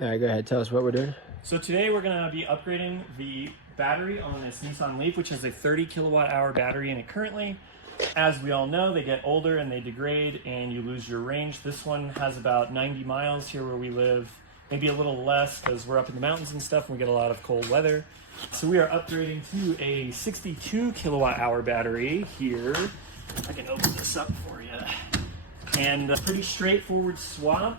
All right, go ahead. Tell us what we're doing. So today we're going to be upgrading the battery on this Nissan Leaf, which has a 30 kilowatt hour battery in it currently. As we all know, they get older and they degrade and you lose your range. This one has about 90 miles here where we live, maybe a little less because we're up in the mountains and stuff and we get a lot of cold weather. So we are upgrading to a 62 kilowatt hour battery here. I can open this up for you. And a pretty straightforward swap.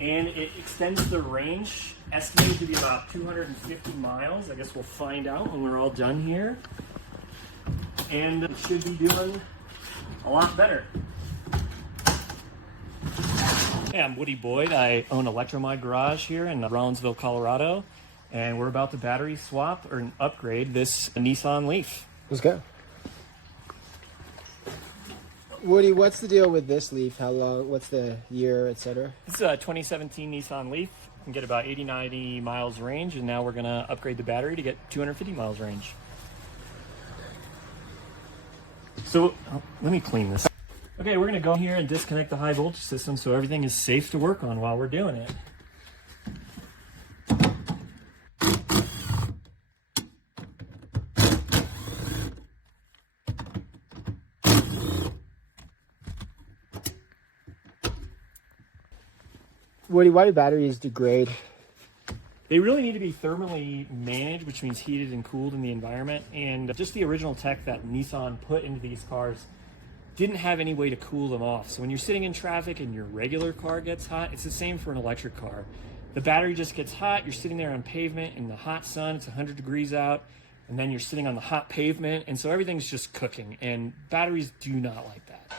And it extends the range, estimated to be about 250 miles. I guess we'll find out when we're all done here. And it should be doing a lot better. Hey, I'm Woody Boyd. I own ElectroMod Garage here in Rollinsville, Colorado. And we're about to battery swap or upgrade this Nissan Leaf. Let's go. Woody, what's the deal with this Leaf? How long, what's the year, etc.? This is a 2017 Nissan Leaf. You can get about 80, 90 miles range, and now we're gonna upgrade the battery to get 250 miles range. So, let me clean this. Okay, we're gonna go here and disconnect the high voltage system so everything is safe to work on while we're doing it. Woody, why do batteries degrade? They really need to be thermally managed, which means heated and cooled in the environment. And just the original tech that Nissan put into these cars didn't have any way to cool them off. So when you're sitting in traffic and your regular car gets hot, it's the same for an electric car. The battery just gets hot, you're sitting there on pavement in the hot sun, it's 100 degrees out, and then you're sitting on the hot pavement, and so everything's just cooking, and batteries do not like that.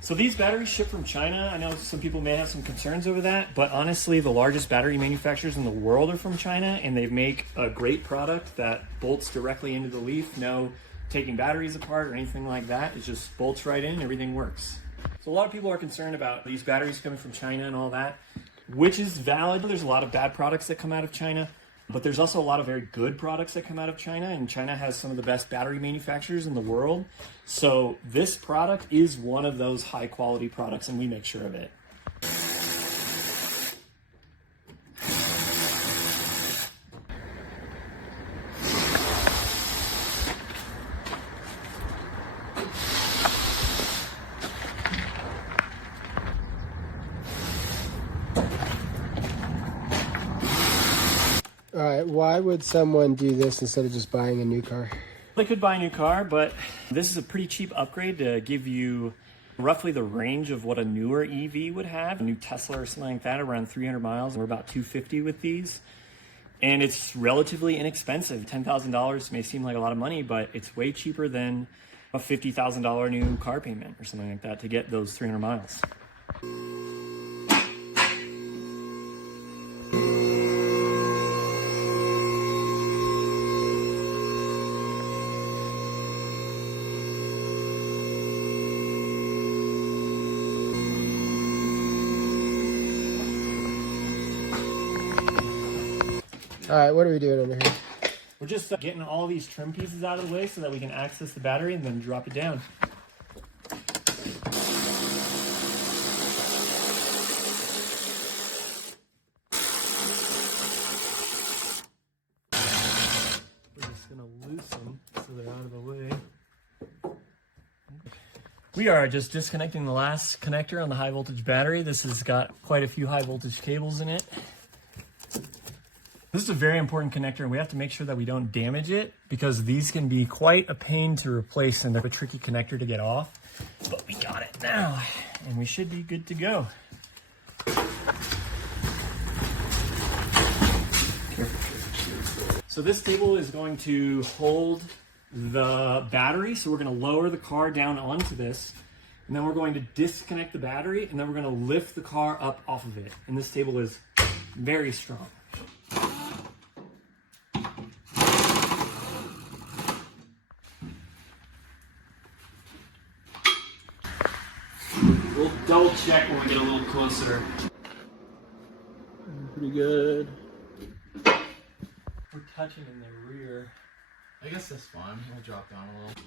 So these batteries ship from China. I know some people may have some concerns over that, but honestly, the largest battery manufacturers in the world are from China, and they make a great product that bolts directly into the Leaf. No taking batteries apart or anything like that. It just bolts right in, everything works. So a lot of people are concerned about these batteries coming from China and all that, which is valid. There's a lot of bad products that come out of China, but there's also a lot of very good products that come out of China, and China has some of the best battery manufacturers in the world. So this product is one of those high quality products, and we make sure of it. All right, why would someone do this instead of just buying a new car? They could buy a new car, but this is a pretty cheap upgrade to give you roughly the range of what a newer EV would have. A new Tesla or something like that, around 300 miles. We're about 250 with these. And it's relatively inexpensive. $10,000 may seem like a lot of money, but it's way cheaper than a $50,000 new car payment or something like that to get those 300 miles. All right, what are we doing under here? We're just getting all these trim pieces out of the way so that we can access the battery and then drop it down. We're just gonna loosen so they're out of the way. We are just disconnecting the last connector on the high voltage battery. This has got quite a few high voltage cables in it. This is a very important connector, and we have to make sure that we don't damage it because these can be quite a pain to replace and they're a tricky connector to get off. But we got it now, and we should be good to go. So this table is going to hold the battery, so we're going to lower the car down onto this, and then we're going to disconnect the battery, and then we're going to lift the car up off of it. And this table is very strong. We'll double check when we get a little closer. pretty good. We're touching in the rear. I guess that's fine. We'll drop down a little.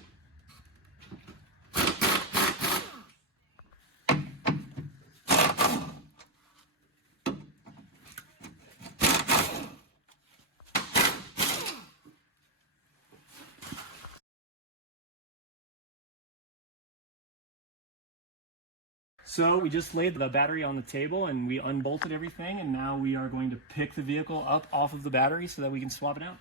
So we just laid the battery on the table and we unbolted everything, and now we are going to pick the vehicle up off of the battery so that we can swap it out.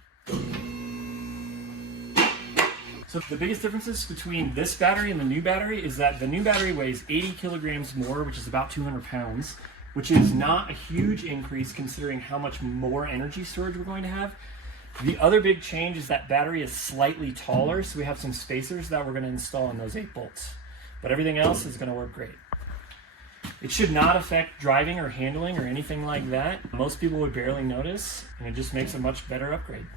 So the biggest differences between this battery and the new battery is that the new battery weighs 80 kilograms more, which is about 200 pounds, which is not a huge increase considering how much more energy storage we're going to have. The other big change is that battery is slightly taller, so we have some spacers that we're going to install in those 8 bolts. But everything else is going to work great. It should not affect driving or handling or anything like that. Most people would barely notice, and it just makes a much better upgrade.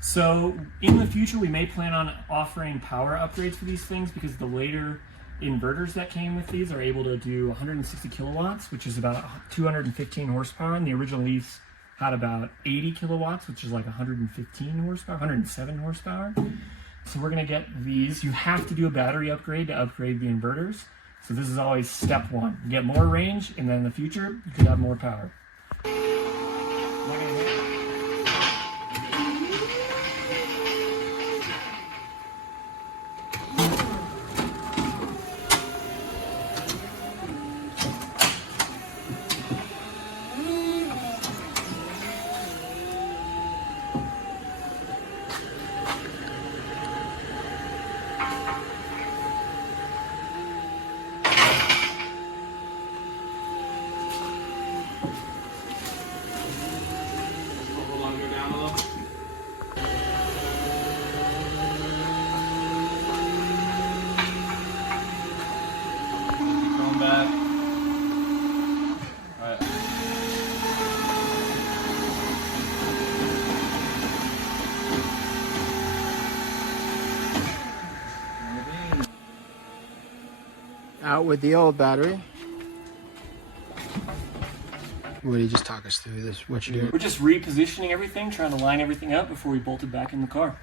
So in the future, we may plan on offering power upgrades for these things because the later inverters that came with these are able to do 160 kilowatts, which is about 215 horsepower. And the original Leafs had about 80 kilowatts, which is like 115 horsepower, 107 horsepower. So we're gonna get these. You have to do a battery upgrade to upgrade the inverters. So this is always step one. You get more range, and then in the future, you could have more power. Out with the old battery. Woody, just talk us through this, what you're doing. We're just repositioning everything, trying to line everything up before we bolt it back in the car.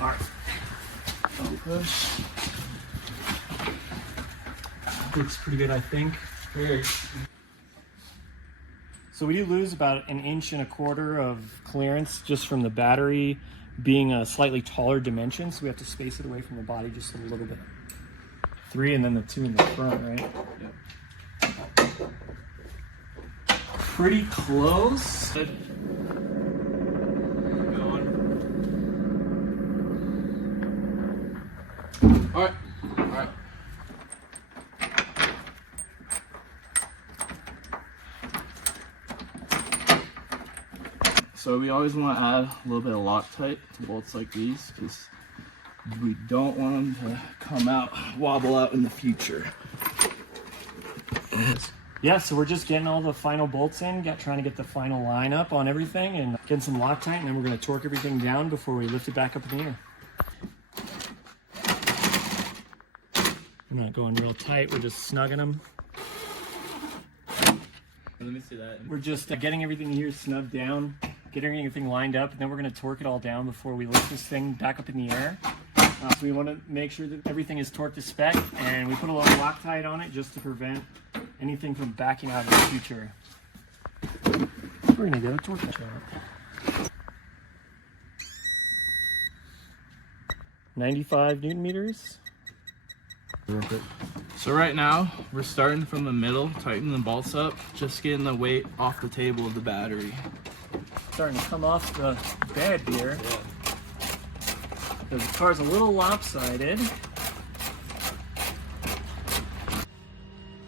All right. Focus. Looks pretty good, I think. So we do lose about 1.25 inches of clearance just from the battery being a slightly taller dimension, so we have to space it away from the body just a little bit. 3 and then the 2 in the front, right? Yep. Pretty close. All right. So we always want to add a little bit of Loctite to bolts like these because we don't want them to come out, wobble out in the future. Yeah, so we're just getting all the final bolts in, trying to get the final line up on everything and getting some Loctite, and then we're going to torque everything down before we lift it back up in the air. We're not going real tight, we're just snugging them. Let me see that. We're just getting everything here snugged down, getting everything lined up, and then we're going to torque it all down before we lift this thing back up in the air. So we want to make sure that everything is torqued to spec, and we put a little Loctite on it just to prevent anything from backing out in the future. We're going to get a torque measure on it. 95 Newton meters. So right now, we're starting from the middle, tightening the bolts up, just getting the weight off the table of the battery. Starting to come off the bed here. Yeah. The car's a little lopsided.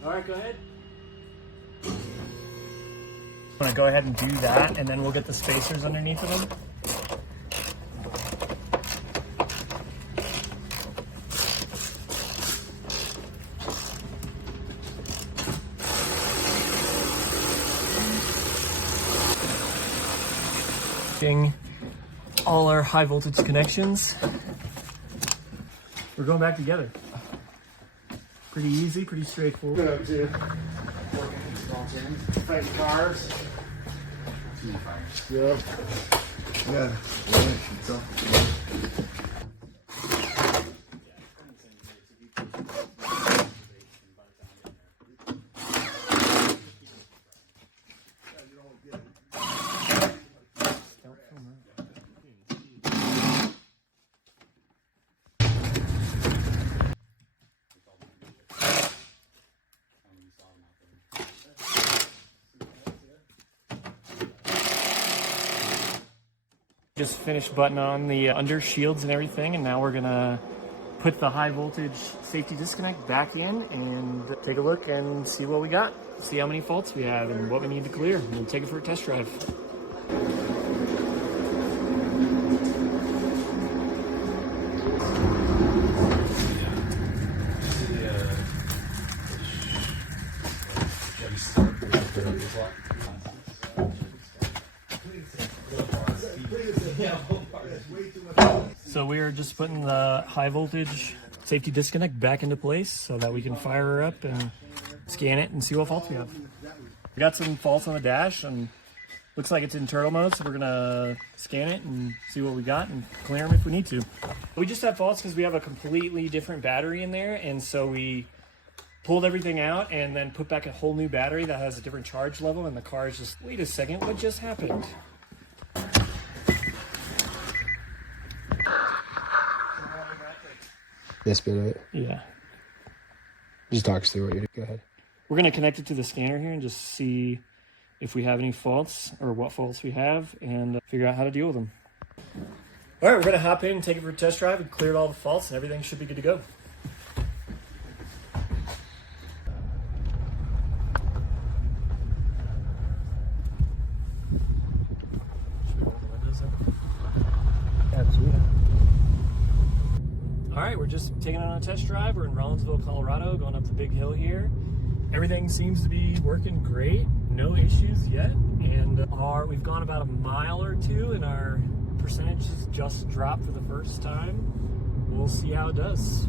All right, go ahead. I'm gonna go ahead and do that, and then we'll get the spacers underneath of them. All our high voltage connections. We're going back together. Pretty easy, pretty straightforward. Good up, too. fighting cars. Yeah. Yeah. So. Just finished buttoning on the under shields and everything, and now we're gonna put the high voltage safety disconnect back in and take a look and see what we got, see how many faults we have and what we need to clear, and we'll take it for a test drive. So we're just putting the high voltage safety disconnect back into place so that we can fire her up and scan it and see what faults we have. We got some faults on the dash and looks like it's in turtle mode, so we're gonna scan it and see what we got and clear them if we need to. We just have faults because we have a completely different battery in there, and so we pulled everything out and then put back a whole new battery that has a different charge level, and the car is just, wait a second, what just happened? This bit of it. Yeah. Just talk us through what you do. Go ahead. We're going to connect it to the scanner here and just see if we have any faults or what faults we have and figure out how to deal with them. All right, we're going to hop in and take it for a test drive. We've cleared all the faults and everything should be good to go. Should we roll the windows up? Absolutely. All right, we're just taking it on a test drive. We're in Rollinsville, Colorado, going up the big hill here. Everything seems to be working great. No issues yet. And we've gone about a mile or two and our percentage just dropped for the first time. We'll see how it does.